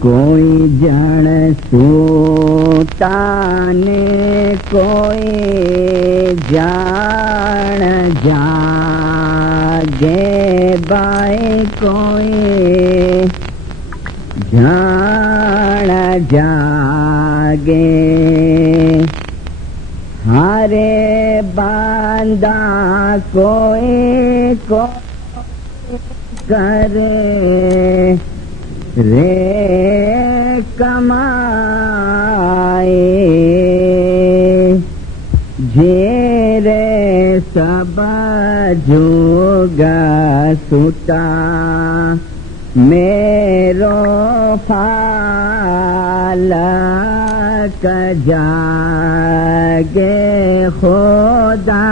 کوئی جڑ سوتا نے کوئی جان جاگے بائے کوئی جان جاگے ہارے باندھا کوئی کو کرے رے کمائے جیرے سب جوگا سوتا میرو فالک جاگے خدا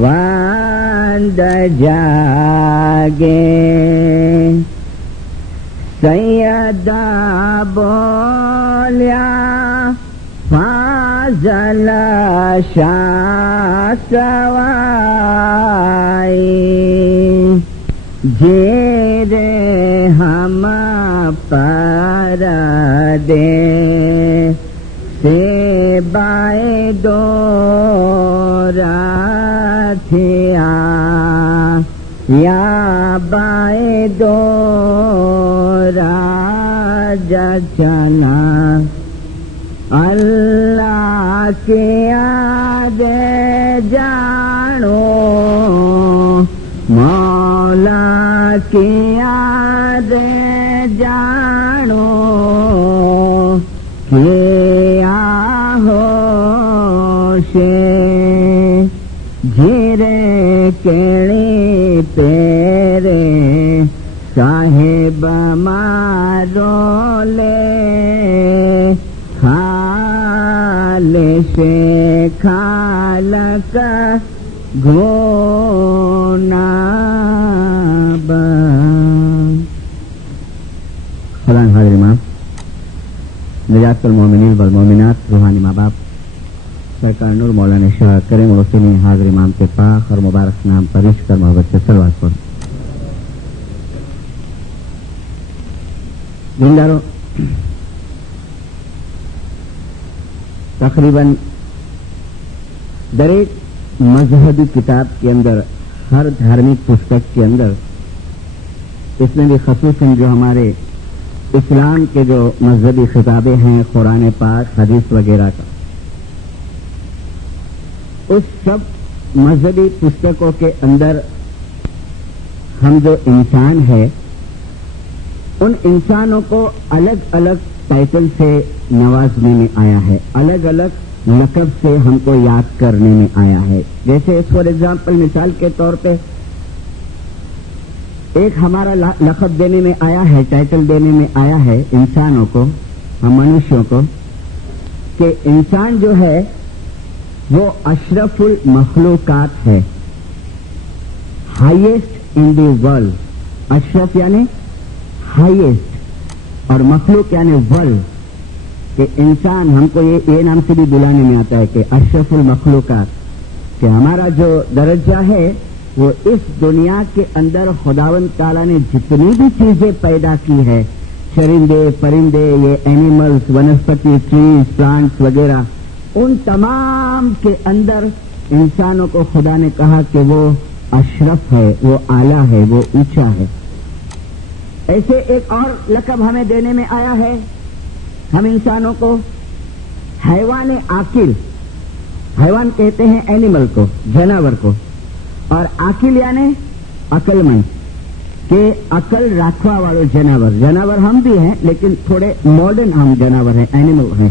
وند جاگے سیدہ بولیا فاضل شاہ سوائی جیرے ہم پر دے سے بائے دورا تھیا یا بائے دورا جچنا اللہ کی یاد جانو مولا کی یاد جانو کیا ہوش جھیرے کیڑی پیرے صاحب مارو لے خالص خالق گونا سلام حاضر امام نجات المومنین والمومنات روحانی ماں باپ سرکار نور مولانا شاہ کریم الحسینی حاضر امام کے پاک اور مبارک نام پر عشق کر محبت سے صلوات پڑھ. دینداروں، تقریباً در ایک مذہبی کتاب کے اندر، ہر دھارمک پستک کے اندر، اس میں بھی خصوصاً جو ہمارے اسلام کے جو مذہبی خطابیں ہیں قرآن پاک حدیث وغیرہ کا، اس سب مذہبی پستکوں کے اندر ہم جو انسان ہے ان انسانوں کو الگ الگ ٹائٹل سے نوازنے میں آیا ہے، الگ الگ لقب سے ہم کو یاد کرنے میں آیا ہے. جیسے فار ایگزامپل مثال کے طور پہ ایک ہمارا لقب دینے میں آیا ہے، ٹائٹل دینے میں آیا ہے انسانوں کو، ہم منشیوں کو، کہ انسان جو ہے وہ اشرف المخلوقات ہے، ہائیسٹ ان دی ورلڈ. اشرف یعنی ہائیسٹ اور مخلوق یعنی ورلڈ، کہ انسان ہم کو یہ نام سے بھی بلانے میں آتا ہے کہ اشرف المخلوقات، کہ ہمارا جو درجہ ہے وہ اس دنیا کے اندر خداوند تعالیٰ نے جتنی بھی چیزیں پیدا کی ہے، چرندے پرندے، یہ اینیملز، ونسپتی، ٹریز، پلانٹس وغیرہ، ان تمام کے اندر انسانوں کو خدا نے کہا کہ وہ اشرف ہے، وہ اعلیٰ ہے، وہ اونچا ہے. ایسے ایک اور لقب ہمیں دینے میں آیا ہے ہم انسانوں کو، حیوان عاقل. حیوان کہتے ہیں اینیمل کو، جانور کو، اور عاقل یعنی عقل مند، کہ عقل رکھوا والو جانور. جانور ہم بھی ہیں لیکن تھوڑے ماڈرن ہم جانور ہیں، اینیمل ہیں.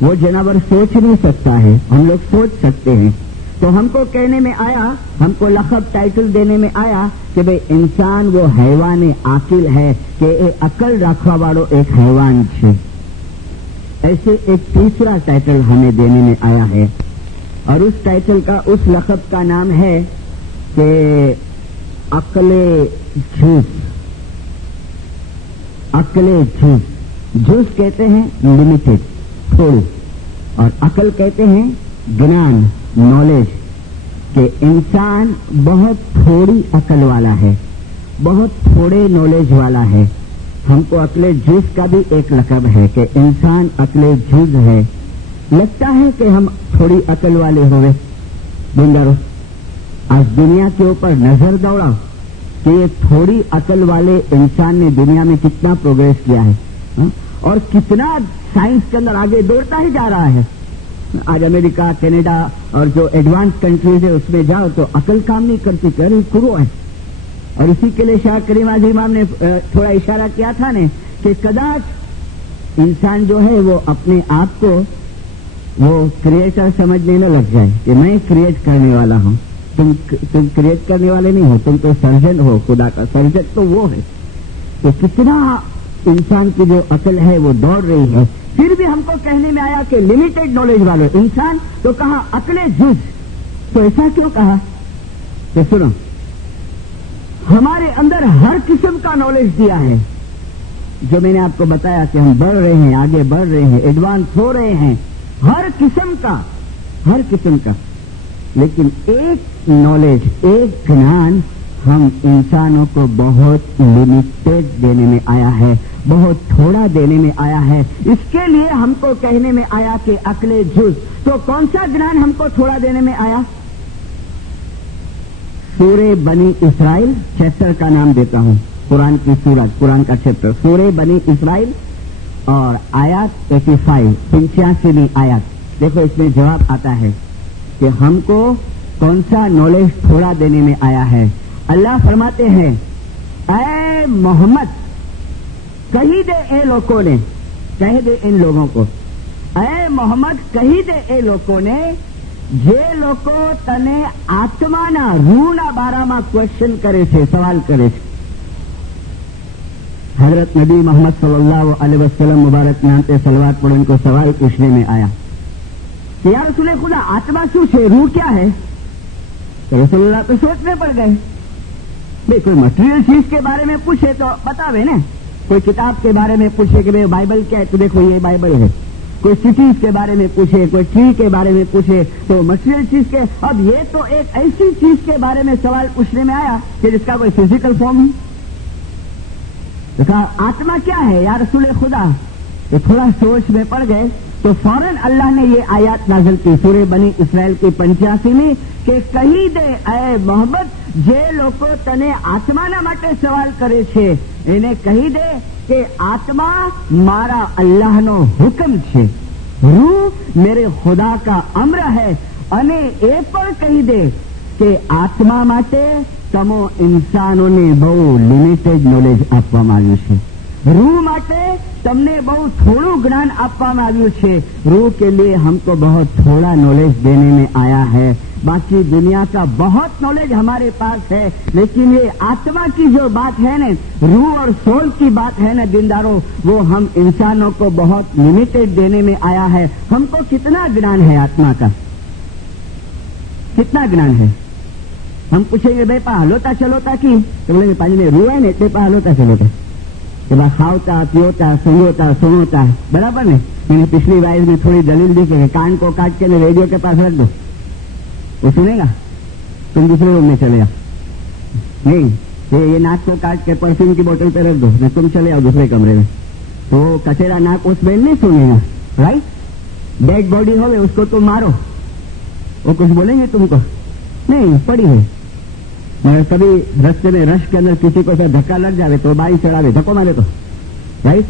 وہ جانور سوچ نہیں سکتا ہے، ہم لوگ سوچ سکتے ہیں. تو ہم کو کہنے میں آیا، ہم کو لقب ٹائٹل دینے میں آیا کہ بھئی انسان وہ حیوان عاقل ہے، کہ عقل رکھوا والو ایک حیوان ہے. ایسے ایک تیسرا ٹائٹل ہمیں دینے میں آیا ہے، اور اس ٹائٹل کا، اس لقب کا نام ہے کہ عقل جھوس. عقل جھوس، جھوس کہتے ہیں لمیٹڈ، تھوڑی، اور عقل کہتے ہیں گنان، نالج، کہ انسان بہت تھوڑی عقل والا ہے، بہت تھوڑے نالج والا ہے. ہم کو عقل جز کا بھی ایک لقب ہے کہ انسان عقل جز ہے. لگتا ہے کہ ہم تھوڑی عقل والے ہوئے. بندرو آج دنیا کے اوپر نظر دوڑا کہ یہ تھوڑی عقل والے انسان نے دنیا میں کتنا پروگریس کیا ہے اور کتنا سائنس کے اندر آگے دوڑتا ہی جا رہا ہے. آج امریکہ کینیڈا اور جو ایڈوانس کنٹریز ہے اس میں جاؤ تو عقل کام نہیں کرتی کہ کرو ہے. اور اسی کے لیے شاہ کریم عظیم امام نے تھوڑا اشارہ کیا تھا نے کہ کداچ انسان جو ہے وہ اپنے آپ کو وہ کریٹر سمجھنے نہ لگ جائے کہ میں کریٹ کرنے والا ہوں. تم کریٹ کرنے والے نہیں ہو, تم تو سرجن ہو. خدا کا سرجن تو وہ ہے. تو کتنا انسان کی جو عقل ہے وہ دوڑ رہی ہے. پھر بھی ہم کو کہنے میں آیا کہ لمیٹڈ نالج والے انسان, تو کہا عقل جز. تو ایسا کیوں کہا؟ تو سنو, ہمارے اندر ہر قسم کا نالج دیا ہے. جو میں نے آپ کو بتایا کہ ہم بڑھ رہے ہیں, آگے بڑھ رہے ہیں, ایڈوانس ہو رہے ہیں, ہر قسم کا. لیکن ایک نالج, ایک گنان ہم انسانوں کو بہت لمیٹڈ دینے میں آیا ہے, بہت تھوڑا دینے میں آیا ہے. اس کے لیے ہم کو کہنے میں آیا کہ عقل جز. تو کون سا گنان ہم کو تھوڑا دینے میں آیا؟ سورہ بنی اسرائیل چیپٹر کا نام دیتا ہوں, قرآن کی سورت, قرآن کا چیپٹر سورہ بنی اسرائیل اور آیات 85 85ویں آیات. دیکھو اس میں جواب آتا ہے کہ ہم کو کون سا نالج تھوڑا دینے میں آیا ہے. اللہ فرماتے ہیں اے محمد کہی دے اے لوگوں نے, کہہ دے ان لوگوں کو, اے محمد کہی دے اے لوگوں نے જે લોકો તને આત્માના રૂહના બારામાં ક્વેશ્ચન કરે છે, સવાલ કરે છે. حضرت نبی محمد صلی اللہ علیہ وسلم مبارک نام پہ صلوات پڑھنے کو سوال پوچھنے میں آیا کہ یا رسول خدا آتما شو ہے, روح کیا ہے؟ تو رسول اللہ تو سوچنے پڑ گئے. بھائی کوئی مٹیریل چیز کے بارے میں پوچھے تو بتاوے نا, کوئی کتاب کے بارے میں پوچھے کہ بائبل کیا ہے, تو دیکھو یہ بائبل ہے. کوئی سٹیز کے بارے میں پوچھے, کوئی ٹری کے بارے میں پوچھے, تو مٹیریل چیز کے. اب یہ تو ایک ایسی چیز کے بارے میں سوال پوچھنے میں آیا کہ جس کا کوئی فزیکل فارم ہے. تو کہا آتما کیا ہے یا رسول خدا؟ تو تھوڑا سوچ میں پڑ گئے تو فوراً اللہ نے یہ آیات نازل کی سورہ بنی اسرائیل کی 85 کہ કહી દે اے محمد જે લોકો તને આત્માના માટે સવાલ કરે છે એને કહી દે کہ آتما مارا اللہ نو حکم છે, روح میرے خدا کا امر ہے. અને એ પણ કહી દે કે આત્મા માટે તમો ઇન્સાનોને બહુ લિમિટેડ નોલેજ આપવામાં આવ્યું છે. रूह माटे तमने बहुत थोड़ू ज्ञान आपवामां आव्युं छे. रूह के लिए हमको बहुत थोड़ा नॉलेज देने में आया है. बाकी दुनिया का बहुत नॉलेज हमारे पास है, लेकिन ये आत्मा की जो बात है ना, रूह और सोल की बात है ना दीनदारों, वो हम इंसानों को बहुत लिमिटेड देने में आया है. हमको कितना ज्ञान है आत्मा का, कितना ज्ञान है? हम पूछेंगे भाई पा हलोता चलोता की, तो बोलेंगे पाजी में रूह है ने એટલે પા હલોતા ચલોતા કે ભાઈ ખાવતા પીઓતા સુનોતા सुनोता है. बराबर ने? मैंने पिछली वाइज में थोड़ी दलील दी कि कान को काट के रेडियो के पास रख दो, वो सुनेगा, तुम दूसरे रूम में चले जाओ. नहीं, ये नाक को काट के परफ्यूम की बोतल पे रख दो, मैं तुम चले आओ दूसरे कमरे में, तो कचेरा नाक उस बेन नहीं सुनेगा. राइट? डेड बॉडी हो उसको तुम मारो, वो कुछ बोलेंगे तुमको? नहीं, पड़ी है. मगर कभी रस्ते में रश के अंदर किसी को धक्का लग जाए तो बाई चढ़ावे, धक्को मारे तो. राइट?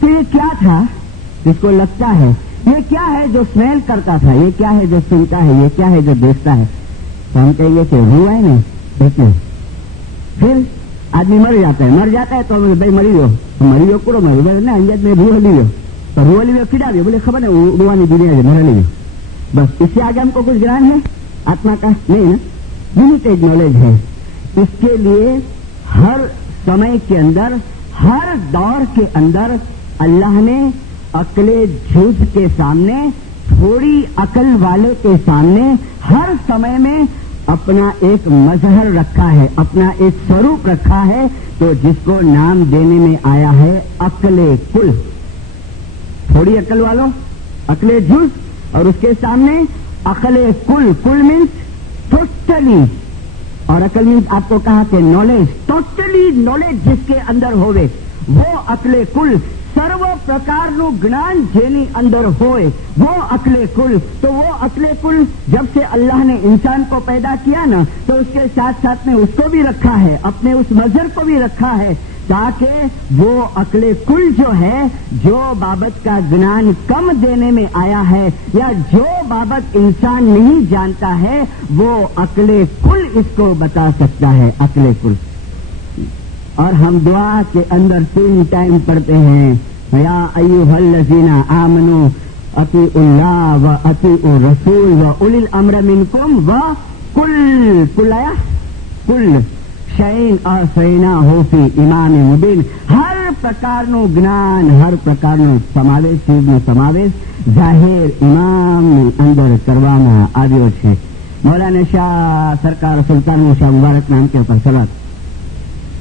तो ये क्या था जिसको लगता है? ये क्या है जो स्मेल करता था? ये क्या है जो सुनता है? ये क्या है जो देखता है? तो हम कहेंगे कि रूह है नहीं, देखिए. फिर आदमी मर जाता है तो भाई मरी गयो कूड़ो मरी गयो ना, अंजाज में रूह ली गयो, तो रूह ली गयो खिलाव्यो, बोले खबर नहीं रूहानी दुनिया है, मरा ली गयो. बस इससे आगे हमको कुछ ज्ञान है आत्मा का? नहीं ना, लिमिटेड नॉलेज है. इसके लिए हर समय के अंदर, हर दौर के अंदर अल्लाह ने अक्ले झूठ के सामने, थोड़ी अकल वाले के सामने हर समय में अपना एक मजहर रखा है, अपना एक स्वरूप रखा है, तो जिसको नाम देने में आया है अक्ले कुल. थोड़ी अकल वालों अकले झूठ, और उसके सामने अकले कुल. कुल मीन्स टोटली, और अकल मीन्स आपको कहा कि नॉलेज, टोटली नॉलेज जिसके अंदर होवे. वो अकले कुल सर्व प्रकारનું જ્ઞાન જેની અંદર હોય वो अकले कुल। तो वो अकले कुल जब से अल्लाह ने इंसान को पैदा किया ना तो उसके साथ साथ में उसको भी रखा है, अपने उस मजहर को भी रखा है, ताकि वो अकले कुल जो है, जो बाबत का ज्ञान कम देने में आया है या जो बाबत इंसान नहीं जानता है, वो अकले कुल इसको बता सकता है, अकले कुल। और हम दुआ के अंदर 3 टाइम पढ़ते हैं, या अय्युहल्लज़ीना आमनू अतीउल्लाह व अतीउर रसूल व उलिल अम्र मिनकुम व कुल शैन और सैना होफी इमाम मुबीन। हर प्रकारનું જ્ઞાન, હર પ્રકારનો સમાવેશ, ચીજનો સમાવેશ જાહેર ઇમામની અંદર કરવામાં આવ્યો છે। मौलाना शाह सरकार सुल्तान शाह मुबारक नाम के ऊपर सवाल।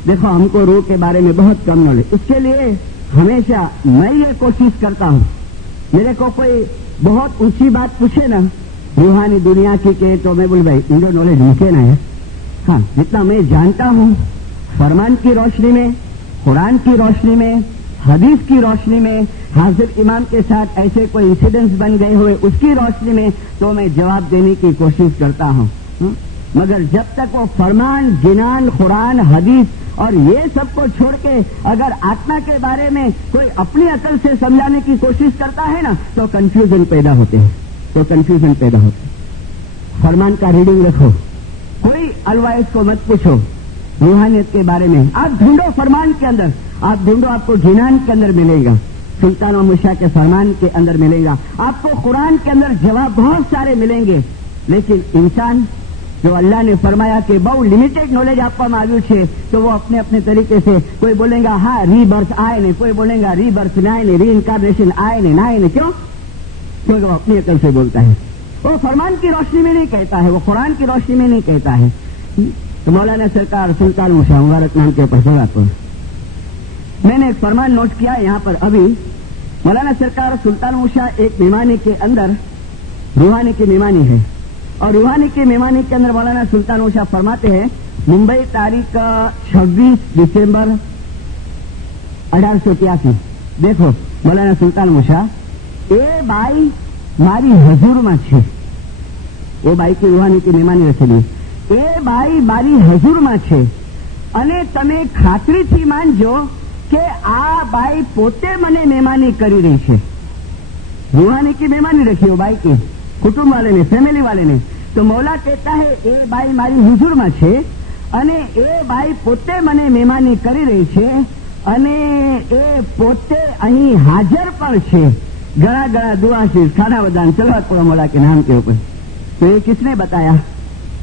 देखो, हमको रूह के बारे में बहुत कम नॉलेज, उसके लिए हमेशा मैं ये कोशिश करता हूँ, मेरे को कोई बहुत ऊंची बात पूछे ना रूहानी दुनिया की के, तो मैं बोल भाई इंडो नॉलेज मुझे ना है। हाँ, जितना मैं जानता हूँ फरमान की रोशनी में, कुरान की रोशनी में, हदीस की रोशनी में, हाजिर इमाम के साथ ऐसे कोई इंसिडेंट्स बन गए हुए उसकी रोशनी में, तो मैं जवाब देने की कोशिश करता हूँ। मगर जब तक वो फरमान, जिनान, कुरान, हदीस और ये सबको छोड़ के अगर आत्मा के बारे में कोई अपनी अकल से समझाने की कोशिश करता है ना, तो कंफ्यूजन पैदा होते हैं, फरमान का रीडिंग रखो, कोई अलवाइज को मत पूछो रूहानियत के बारे में। आप ढूंढो फरमान के अंदर, आप ढूंढो, आपको जिनान के अंदर मिलेगा, सुल्तान और मुशा के फरमान के अंदर मिलेगा, आपको कुरान के अंदर जवाब बहुत सारे मिलेंगे। लेकिन इंसान जो अल्लाह ने फरमाया कि बहु लिमिटेड नॉलेज आपको આવ્યું છે, तो वो अपने अपने तरीके से, कोई बोलेगा हाँ रीबर्थ आए नहीं, कोई बोलेगा रीबर्थ नहीं, री इनकारनेशन आए नहीं, क्यों? क्योंकि वो अपनी अकल से बोलता है, वो फरमान की रोशनी में नहीं कहता है, वो कुरान की रोशनी में नहीं कहता है। तो मौलाना सरकार सुल्तान शाह मुबारक नाम के ऊपर सवाल पर मैंने एक फरमान नोट किया यहाँ पर अभी। मौलाना सरकार सुल्तान शाह एक मेहमानी के अंदर रूहानी की मेहमानी है, और रूहानी की मेहमानी के अंदर मौलाना सुल्तान शाह फरमाते हैं, मुंबई तारीख 26 दिसंबर 1883। देखो मौलाना सुल्तान शाह, ए बाई મારી હજુરમાં છે, એ બાઈ की રૂહાની की મહેમાની રખેલી, એ બાઈ મારી હજુરમાં છે, અને તમે ખાતરીથી માનજો કે આ બાઈ પોતે મને મહેમાની કરી રહી છે। रूहानी की मेहमानी रखी हो बाई की, कुटुंब वाले ने, फैमिली वाले ने। तो मौला कहता है ए बाई મારી હુજુરમાં છે, અને એ બાઈ પોતે મને મહેમાની કરી રહી છે, અને એ પોતે અહીં હાજર પણ છે। गड़ा गड़ा दुआ से खाना बदान चलवात पड़ा मौला के नाम के ऊपर। तो ये किसने बताया?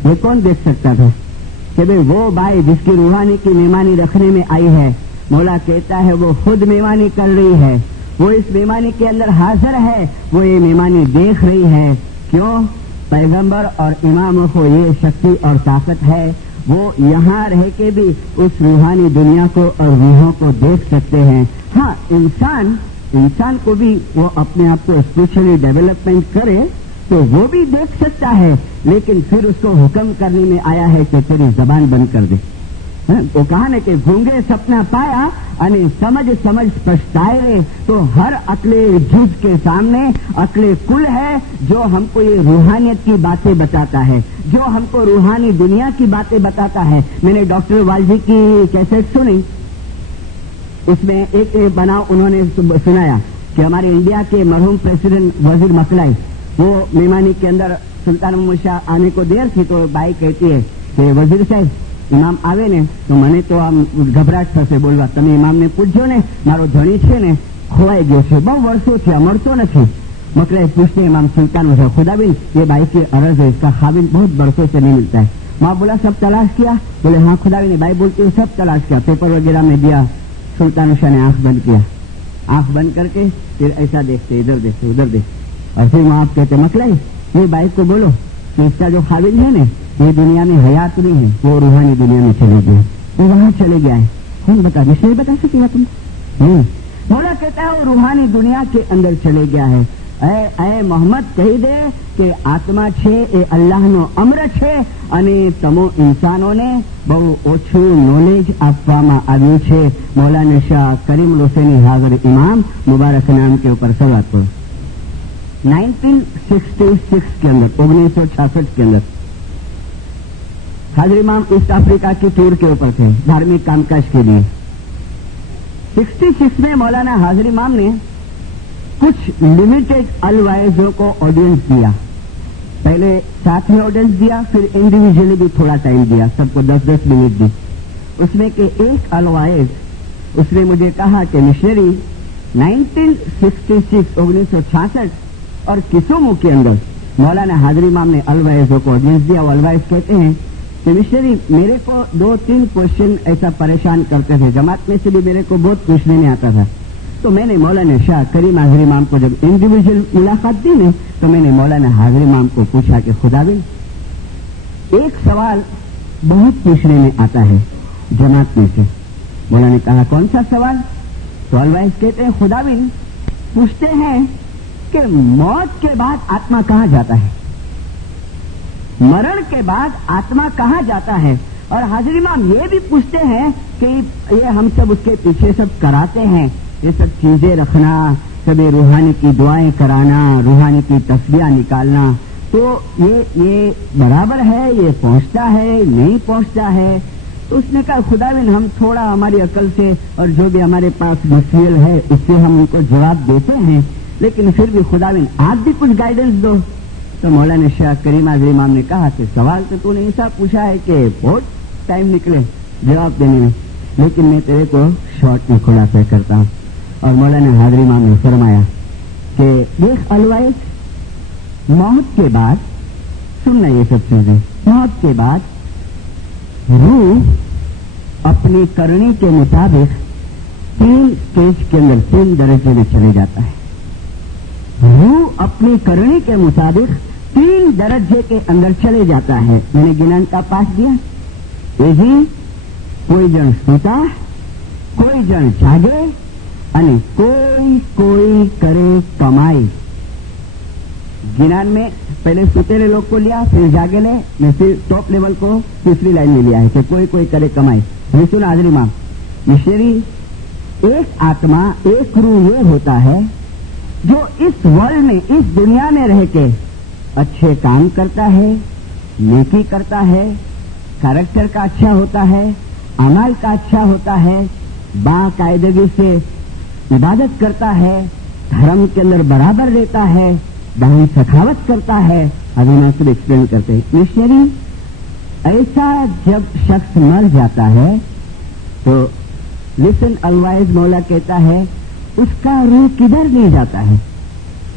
ये कौन देख सकता था कि भाई वो बाई जिसकी रूहानी की मेहमानी रखने में आई है, मौला कहता है वो खुद मेहमानी कर रही है, वो इस मेहमानी के अंदर हाजिर है, वो ये मेहमानी देख रही है। क्यों? पैगंबर और इमामों को ये शक्ति और ताकत है, वो यहाँ रह के भी उस रूहानी दुनिया को और रूहों को देख सकते हैं। हाँ, इंसान को भी वो अपने आप को स्पिरिचुअली डेवलपमेंट करे तो वो भी देख सकता है, लेकिन फिर उसको हुक्म करने में आया है कि तेरी जबान बंद कर दे। वो कहा ना कि गूंगे सपना पाया અને समझ पछताए। तो हर अकले जुज के सामने अकले कुल है जो हमको ये रूहानियत की बातें बताता है, जो हमको रूहानी दुनिया की बातें बताता है। मैंने डॉक्टर वालजी की कैसेट सुनी, उसमें एक बनाव उन्होंने सुनाया कि हमारे इंडिया के मरहूम प्रेसिडेंट वजीर मकलाई, वो मेहमानी के अंदर सुल्तान शाह आने को देर थी, तो बाई कहती है कि वजीर साहब इमाम आवे ने तो मने तो आम घबराट थशे, बोलवा तमे इमाम ने पूछજો ने, मारो धणी छे ने खोवाई गयो छे, बहु वर्षों थी मरतो नथी। मकलाई पूछते इमाम सुल्तान शाह, खुदाबिन ये बाई की अरज है, इसका खाबिन बहुत वर्षों से नहीं मिलता है। माँ बोला सब तलाश किया? बोले हाँ खुदाबिन। बाई बोलती है सब तलाश किया, पेपर वगैरह में दिया। सुल्तान शाह ने आंख बंद किया, आंख बंद करके फिर ऐसा देखते, इधर देखते, उधर देखते, और फिर वहां आप कहते मकलाई ये बाइक को बोलो कि इसका जो खाबिन है ना, ये दुनिया में हयात नहीं है, वो रूहानी दुनिया में चले गए, वो वहां चले गया है। कौन बता, नहीं बता सकेगा तुम? नहीं। मौला कहता है वो रूहानी दुनिया के अंदर चले गया है। એ મોહમ્મદ કહી દે કે આત્મા છે એ અલ્લાહનો અમર છે અને તમો ઇન્સાનોને બહુ ઓછું નોલેજ આપવામાં આવ્યું છે. मौलाना शाह करीम हुसैनी हाजिर इमाम मुबारक नाम के ऊपर सवाल को 1966 के अंदर 1966 के अंदर हाजिर इमाम ईस्ट अफ्रीका की टूर के ऊपर थे धार्मिक कामकाज के लिए. 66 में मौलाना हाजिर इमाम ने कुछ लिमिटेड अलवाइजों को ऑडियंस दिया. पहले साथ में ऑडियंस दिया, फिर इंडिविजुअली भी थोड़ा टाइम दिया, सबको 10-10 मिनट दी. उसमें के एक अलवाइज उसने मुझे कहा कि मिशनरी 1966 और किसोमो के अंदर मौलाना हाजिर इमाम ने अलवाइजों को ऑडियंस दिया. वो अलवाइज कहते हैं कि मिशनरी मेरे को 2-3 क्वेश्चन ऐसा परेशान करते थे, जमात में से भी मेरे को बहुत पूछने में आता था. तो मैंने मौलाना शाह करीम हाजिर इमाम को जब इंडिविजुअल मुलाकात दी ने तो मैंने मौलाना हाजिर इमाम को पूछा कि खुदाबिन एक सवाल बहुत पूछने में आता है जमात में से. मौलाना ने कहा कौन सा सवाल? तो अलवाइज कहते हैं खुदाबिन पूछते हैं कि मौत के बाद आत्मा कहाँ जाता है, मरण के बाद आत्मा कहाँ जाता है. और हाजिर इमाम ये भी पूछते हैं कि ये हम सब उसके पीछे सब कराते हैं, ये सब चीजें रखना, सभी रूहानी की दुआएं कराना, रूहानी की तस्बीह निकालना, तो ये बराबर है, ये पहुंचता है नहीं पहुंचता है. तो उसने कहा खुदाविन हम थोड़ा हमारी अकल से और जो भी हमारे पास मसइल है उससे हम उनको जवाब देते हैं, लेकिन फिर भी खुदाविन आप भी कुछ गाइडेंस दो. तो मौलाना शाह करीम हाजिर इमाम ने कहा कि सवाल तो तूने ऐसा पूछा है कि बहुत टाइम निकले जवाब देने में, लेकिन मैं तेरे को शॉर्ट में खुलासा करता हूँ. और मौलाना हाजिर इमाम ने फरमाया कि देख अलवाइज मौत के बाद सुनना ये सब चीजें, मौत के बाद रूह अपनी करनी के मुताबिक 3 स्टेज के अंदर 3 दर्जे में चले जाता है. रूह अपनी करनी के मुताबिक 3 दर्जे के अंदर चले जाता है. मैंने गिनान का पास दिया. यही कोई जन सोता, कोई जन जागे અને कोई करे कमाई. गिनान में पहले सुतेले लोग को लिया, फिर जागेले ने, फिर टॉप लेवल को तीसरी लाइन में लिया है कि कोई करे कमाई. सुन हाजिर इमाम मिशनरी एक आत्मा एक रूह ये होता है जो इस वर्ल्ड में इस दुनिया में रह के अच्छे काम करता है, नेकी करता है, कैरेक्टर का अच्छा होता है, अमल का अच्छा होता है, बाकायदगी से इबादत करता है, धर्म के अंदर बराबर रहता है, दान सखावत करता है. अभी मैं सिर्फ एक्सप्लेन करते हैं मिशनरी ऐसा जब शख्स मर जाता है तो लिसन अलवाइज मौला कहता है उसका रूह किधर नहीं जाता है.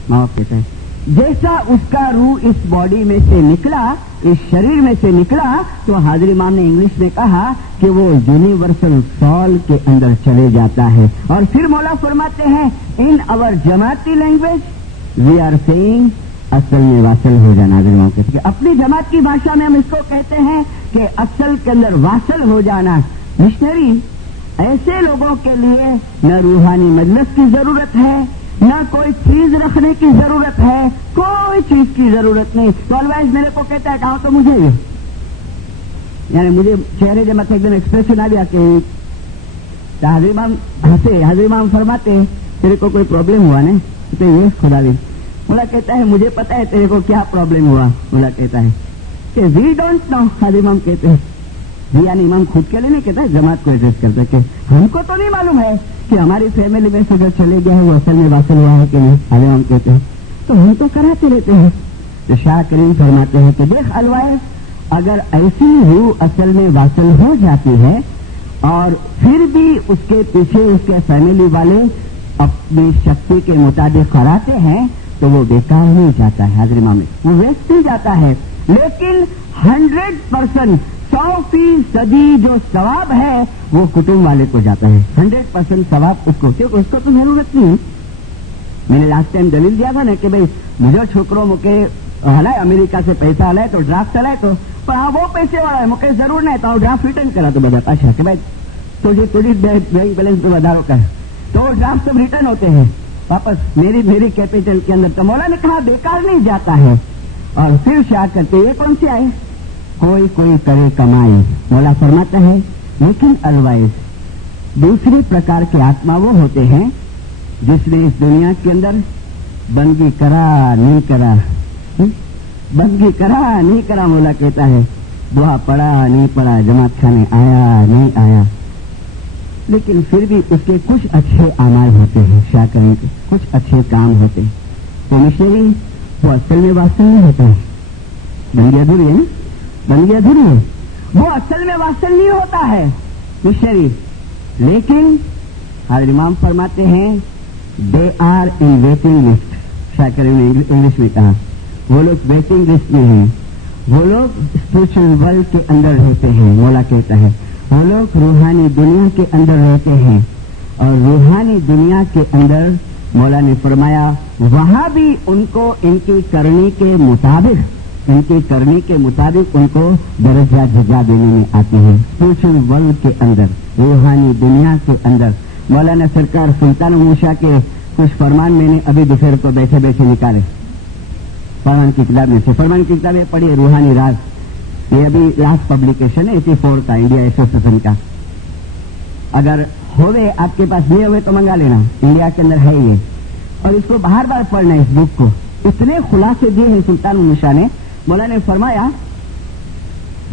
माफ कहता है जैसा उसका रूह इस बॉडी में से निकला, इस शरीर में से निकला, तो हाजिर इमाम ने इंग्लिश में कहा कि वो यूनिवर्सल सॉल के अंदर चले जाता है. और फिर मौला फरमाते हैं इन अवर जमाती लैंग्वेज वी आर सेइंग असल में वासल हो जाना. हाजिर इमाम कहते हैं अपनी जमात की भाषा में हम इसको कहते हैं कि असल के अंदर वासल हो जाना. मिशनरी ऐसे लोगों के लिए न रूहानी मजलिस की जरूरत है, न कोई चीज रखने की जरूरत है, कोई चीज की जरूरत नहीं. तो अलवाइज मेरे को कहता है कहा तो मुझे यानी मुझे चेहरे जब मत एकदम एक्सप्रेशन आ गया कि हाजिर इमाम हंसे. हाजिर इमाम फरमाते तेरे को कोई प्रॉब्लम हुआ ना? तो ये खुदा भी बोला कहता है मुझे पता है तेरे को क्या प्रॉब्लम हुआ. बोला कहता है कि वी डोंट नो. हाजिर इमाम कहते हैं यानी इमाम खुद के लिए नहीं कहता है, जमात को एड्रेस करता है कि हमको तो नहीं मालूम है कि हमारी फैमिली में से अगर चले गया है वो असल में वासल हुआ है कि नहीं. हाजिर इमाम कहते हैं तो हम तो कराते रहते हैं. तो शाह करीम फरमाते हैं कि देख अलवाइज अगर ऐसी रूह असल में वासल हो जाती है और फिर भी उसके पीछे उसके फैमिली वाले अपनी शक्ति के मुताबिक कराते हैं तो वो बेकार नहीं जाता है. हाजिर इमाम वो वेस्ट नहीं जाता है, लेकिन 100% 100% जो सवाब है वो कुटुंब वाले को जाता है. 100% सवाब उसको, क्योंकि उसको तो जरूरत नहीं. मैंने लास्ट टाइम दलील दिया था ना कि भाई मुझे छोकरो मुके हलाए अमेरिका से पैसा हलाए तो ड्राफ्ट हलाए तो पर हाँ वो पैसे वाला है मुके जरूर नहीं तो ड्राफ्ट रिटर्न करा तो बजा पाछा कि भाई तुझे बैंक बैलेंस में વધારો कर तो ड्राफ्ट सब रिटर्न होते हैं वापस मेरी कैपिटल के अंदर। तो मौला ने कहा बेकार नहीं जाता है। और फिर शाह करते ये कौन सी आए, कोई करे कमाई। मौला फरमाता है लेकिन अलवाइज दूसरे प्रकार के आत्मा वो होते हैं जिसने इस दुनिया के अंदर बंदगी करा नहीं करा, बंदगी करा नहीं करा। मौला कहता है दुआ पढ़ा नहीं पढ़ा, जमात खाने आया नहीं आया, लेकिन फिर भी उसके कुछ अच्छे अमाल होते हैं, शाह करें के कुछ अच्छे काम होते हैं। तो मिशनरी वो असल में वास्तव नहीं होता है, बंदगी अधूरी है ना, बंदगी अधूरी है, वो असल में वास्तव नहीं होता है मिशनरी। लेकिन हर इमाम फरमाते हैं they are in waiting list. Shah Karim ने इंग्लिश में कहा वो लोग वेटिंग लिस्ट में हैं, वो लोग स्पिरिचुअल वर्ल्ड के अंदर रहते हैं। मौला कहता है वो लोग रूहानी दुनिया के अंदर रहते हैं, और रूहानी दुनिया के अंदर मौला ने फरमाया वहां भी उनको इनकी करनी के मुताबिक उनको दर्जा जजा देने में आती है। स्पिरिचुअल वर्ल्ड के अंदर, रूहानी दुनिया के अंदर मौलाना सरकार सुल्तान मूसा के कुछ फरमान मैंने अभी दोपहर को बैठे बैठे निकाले फरमान की किताब में से। फरमान की किताब पढ़िए रूहानी राज, ये अभी लास्ट पब्लिकेशन है 84 का, इंडिया एसोसिएशन का। अगर होवे आपके पास नहीं हुए तो मंगा लेना, इंडिया के अंदर है ये, और इसको बार बार पढ़ना इस बुक को। इतने खुलासे दिए हैं सुल्तान मूसा ने। मौला ने फरमाया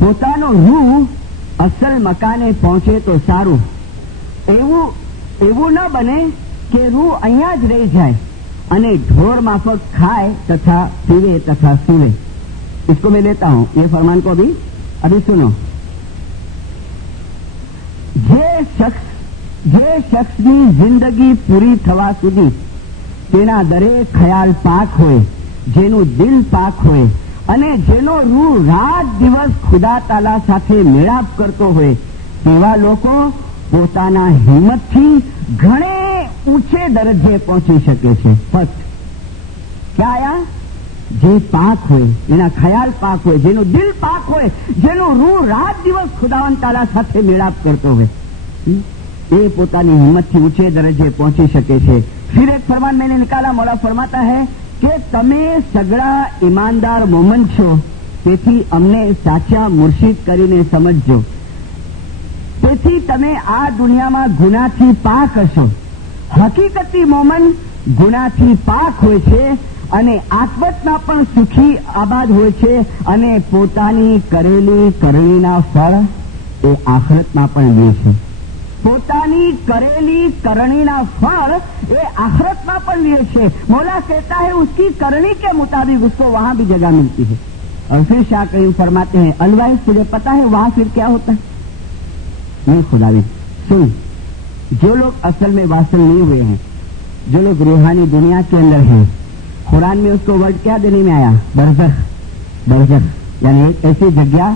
પોતાનો રૂહ અસલ મકાને પહોંચે તો સારું, એવું ન બને કે રૂહ અહીંયા જ રહી જાય અને ઢોર માફક ખાए तथा पीवे तथा सूवे। इसको मैं लेता हूं, ये फरमान को अभी सुनो। જે શખ્સની જિંદગી પૂરી થવા સુધી તેના દરેક ખ્યાલ પાક હોય, જેનું દિલ પાક હોય અને જેનો રૂહ રાત દિવસ ખુદા તાલા સાથે મેળાપ કરતો હોય તેવા લોકો પોતાના હિંમતથી ઘણે ઊંચે દરજ્જે પહોંચી શકે છે। ફર્સ્ટ ક્યાં આયા? જે પાક હોય, એના ખ્યાલ પાક હોય, જેનું દિલ પાક હોય, જેનું રૂહ રાત દિવસ ખુદાવંત તાલા સાથે મેળાપ કરતો હોય, એ પોતાની હિંમતથી ઊંચે દરજ્જે પહોંચી શકે છે। फिर एक फरमान मैंने निकाला, मौला फरमाता है कि તમે સગડા ઈમાનદાર મોમન છો, તેથી અમને સાચા મુર્શિદ કરીને સમજજો। તેથી તમે આ દુનિયામાં ગુનાથી પાક હશો। હકીકતી મોમન ગુનાથી પાક હોય છે અને આત્મતમાં પણ સુખી આબાદ હોય છે અને પોતાની કરેલી કરણીના ફળ એ આખરતમાં પણ લે છે। પોતાની કરેલી કરણીના ફળ એ આખરતમાં પણ લે છે। मौला कहता है उसकी करनी के मुताबिक उसको वहां भी जगह मिलती है। और फिर शाह करीम फरमाते हैं अलवाइज तुझे पता है वहां फिर क्या होता है? नहीं खुदावी सुन, जो लोग असल में वासल नहीं हुए हैं, जो लोग रूहानी दुनिया के अंदर हैं, कुरान में उसको वर्ड क्या देने में आया? बरज़ख, यानी एक ऐसी जगह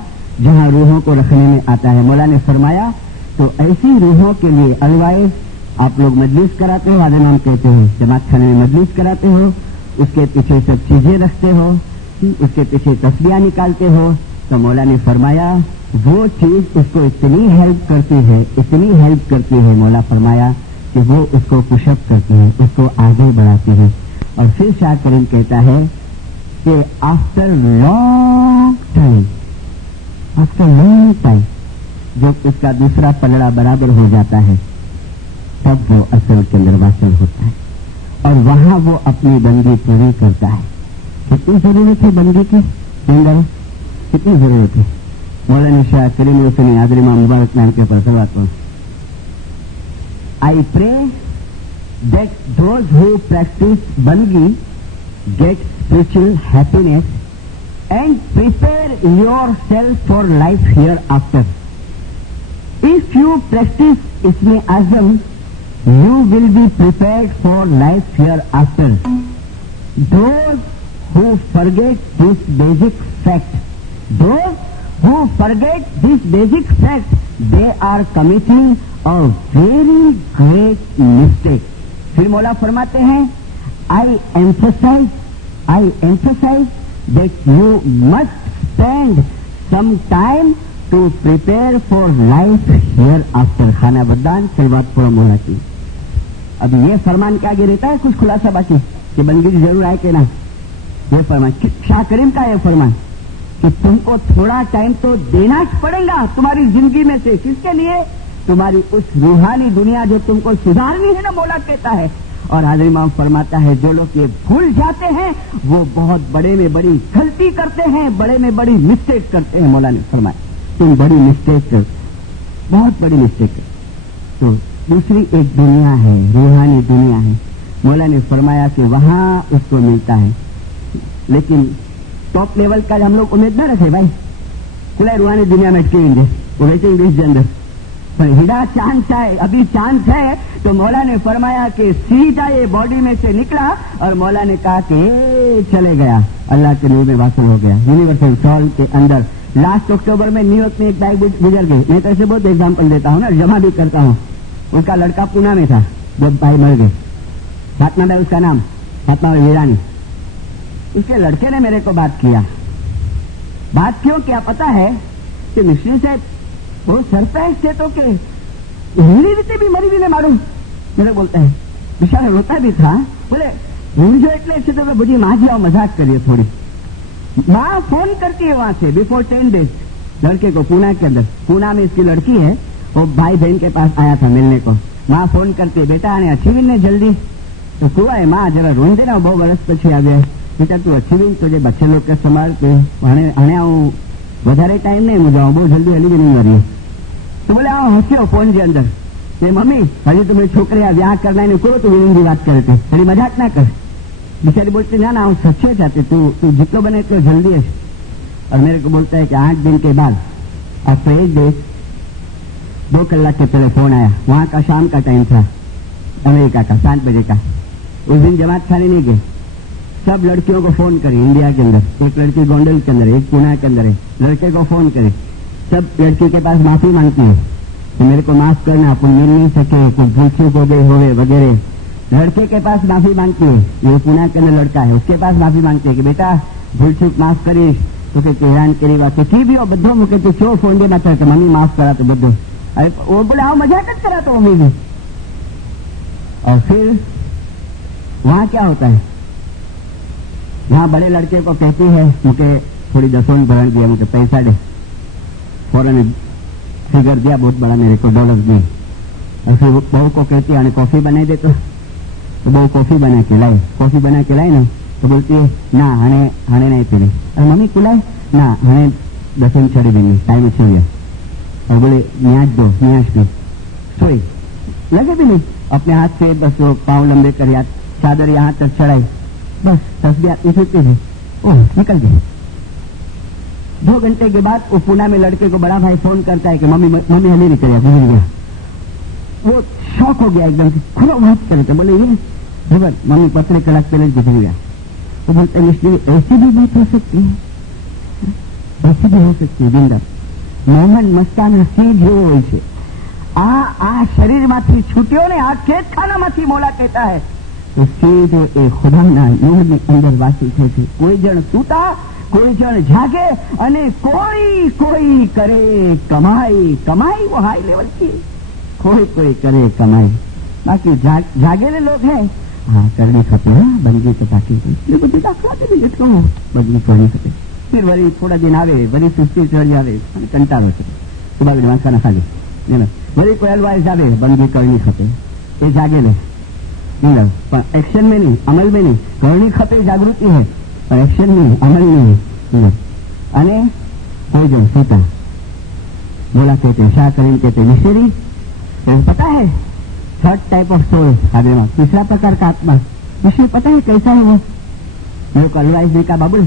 जहां रूहों को रखने में आता है। मौला ने फरमाया तो ऐसी रूहों के लिए अलवाइज आप लोग मजलिस कराते हो, आधे नाम कहते हो, जमात खाने में मजलिस कराते हो, उसके पीछे सब चीजें रखते हो, उसके पीछे तस्बीह निकालते हो। तो मौला ने फरमाया वो चीज उसको इतनी हेल्प करती है, मौला फरमाया कि वो उसको पुशअप करती है, उसको आगे बढ़ाती है। और फिर शाह करीम कहता है कि आफ्टर लॉन्ग टाइम जब उसका दूसरा पलड़ा बराबर हो जाता है तब वो असल के अंदर वासल होता है और वहां वो अपनी बंदी पूरी करता है। कितनी जरूरत है बंदी की अंदर, कितनी जरूरत है? मौलाना शाह करीम हुसैन आदरी मुबारक नाम के पर सवाल। I pray that those who practice Bandgi get spiritual happiness and prepare yourself for life hereafter. If you practice Isme Azam, you will be prepared for life hereafter. Those who forget this basic fact, they are committing a very great mistake. फिर मौला फरमाते हैं I emphasize that you must spend some time to prepare for life hereafter. खाना बदान सलवात पर मौला की اب یہ فرمان کے آگے رہتا ہے کچھ خلاصہ باقی کہ بندگی ضرور آئے کہ نہ. یہ فرمان شاہ کریم کا یہ فرمان کہ تم کو تھوڑا ٹائم تو دینا پڑے گا تمہاری زندگی میں سے. کس کے لیے؟ تمہاری اس روحانی دنیا جو تم کو سدھارنی ہے نا، مولا کہتا ہے. اور حضرت امام فرماتا ہے جو لوگ یہ بھول جاتے ہیں وہ بہت بڑے میں بڑی غلطی کرتے ہیں، بڑے میں بڑی مسٹیک کرتے ہیں. مولا نے فرمایا تم بڑی مسٹیک کر، بہت بڑی مسٹیک کر. تو دوسری ایک دنیا ہے، روحانی دنیا ہے. مولا نے فرمایا کہ وہاں اس کو ملتا ہے، لیکن ٹاپ لیول کا ہم لوگ امید نہ رکھے بھائی. کھلا روحانی دنیا میں اٹکیں گے وہ ویٹنگ لسٹ کے اندر ہڈا چانس ہے، ابھی چانس ہے. تو مولا نے فرمایا کہ سیدھا یہ باڈی میں سے نکلا اور مولا نے کہا کہ چلے گیا، اللہ کے نور میں واصل ہو گیا. یونیورسل سال کے اندر لاسٹ اکتوبر میں نیو یارک میں ایک بائک گزر گئی. میں تو ایسے بہت ایگزامپل دیتا ہوں نا، جمع بھی کرتا ہوں. اس کا لڑکا پونا میں تھا جب بھائی مر گئے. فاطمہ بھائی اس کا نام، فاطمہ ویرانی. اس کے لڑکے نے میرے کو بات کیا. بات کیوں کیا پتا ہے کہ مشری صاحب بہت سرپرائز تھے تو کہ ہوئی بھی مری بھی نہیں معلوم. میرے بولتا ہے بشارہ روتا بھی تھا. بولے جو اٹلے اچھے تو بجے ماں جاؤ مذاق کریے تھوڑی. ماں فون کرتی ہے وہاں سے بفور 10 days لڑکے کو پونا کے اندر. پونا میں اس کی لڑکی ہے، وہ بھائی بہن کے پاس آیا تھا ملنے کو. ماں فون کرتی بیٹا آنے اچھی ملنے جلدی. تو کوا ہے ماں ذرا روئی دینا بہت برس پچھی آ گئے. بیٹا تو اچھی بھی تجھے بچے لوگ کا سنبھال کے آنے آؤں વધારે ટાઈમ નહીં હું જાઉં બહુ જલ્દી હલી બી નહીં મરી. તો બોલે આવો હસ્યો ફોન જે અંદર કે મમ્મી હજી તમે છોકરી વ્યાહ કરનાર ને કહો તો વિનંતી વાત કરે थे थोड़ी मजाक ना कर. बेचारी बोलती ना ना हम सच्चे चाहते तू जितना बने तो जल्दी है. और मेरे को बोलता है कि 8 दिन के बाद आफ्टर 8 days 2 कलाक के पहले फोन आया. वहाँ का शाम का टाइम था, अमेरिका का 7 बजे का. उस दिन जमात खाने नहीं गए, सब लड़कियों को फोन करे इंडिया के अंदर. एक लड़की गोंडल के अंदर, एक पुणे के अंदर है. लड़के को फोन करे, सब लड़की के पास माफी मांगती है कि मेरे को माफ करना, अपन मिल नहीं सके, कुछ भूल चूक हो गई होवे वगैरह. लड़के के पास माफी मांगती है, ये पुणे के अंदर लड़का है, उसके पास माफी मांगती है कि बेटा भूल चूक माफ करीश तो કે હેરાન કરી વાત की भी हो બધો મૂકે તો છો ફોन દે માતા કે મમ્મી માફ करा तो બધો. अरे वो बोले आओ मजाक જ करा तो मम्मी भी. और फिर वहाँ क्या होता है, वहाँ बड़े लड़के को कहती है मुझे थोड़ी दसों भरण दिया, मुझे पैसा दे. फौरन फिगर दिया बहुत बड़ा मेरे को $, दी. और फिर बहू को कहती है कॉफी बनाई दे. तो बहू कॉफी बना के लाई. कॉफी बना के लाई ना तो बोलती है ना हने नहीं पीली. अरे मम्मी कुलाई ना हने दसों छड़ी देंगे टाइम अच्छे हुआ. और बोले न्याज दो, न्याज दो. सोई लगे भी नहीं, अपने हाथ से बस वो पाँव लंबे कर याद चादर यहाँ तक चढ़ाई, बस तस्वीर उठते थे. ओह निकल गए. 2 घंटे के बाद वो पुणे में लड़के को बड़ा भाई फोन करता है कि मम्मी हमें नहीं कर गुजर गया. वो शौक हो गया एकदम से, खुला बात करे थे. बोले ये खबर मम्मी 15 कलाक पहले गुजर गया. तो बोलते मिश्री ऐसी भी बात हो सकती है, ऐसी भी हो सकती है. बिंदा મોહન મસ્તાન સીધ જેવો હોય છે. આ શરીરમાંથી છૂટ્યો ને આ ખેતખાનામાંથી મોલા કહેતા હે તો સીધો એ ખુદાના નૂરની અંદર વાસી થાય છે. કોઈ જણ સૂતા, કોઈ જણ જાગે અને કોઈ કરે કમાઈ वो हाई लेवल की, कोई करे कमाई. बाकी जागेले लोग हैं हाँ करनी खपे बंदी तो बाकी बધી દાખલા કરી એટલો બદલી કરી શકે. फिर वरी थोड़ा दिन आवे वरी सुस्ती चढ़ जावे कंटाळो છે તો બાકી વાંચવાના ખાલી वरी कोई एडवाइस आवे बंदी करनी खपे એ જાગેલે પણ एक्शन में नहीं अमल में नहीं. करनी खपे जागृति है पर एक्शन नहीं अमल नहीं. અને કોઈ જણ सीता बोला कहते शाह करीम कहते मिशनरी पता है थर्ड टाइप ऑफ सोल आगे में तीसरा प्रकार का आत्मा मिशनरी पता है कैसा है वो. मेरे को एडवाइस दे का बाबुल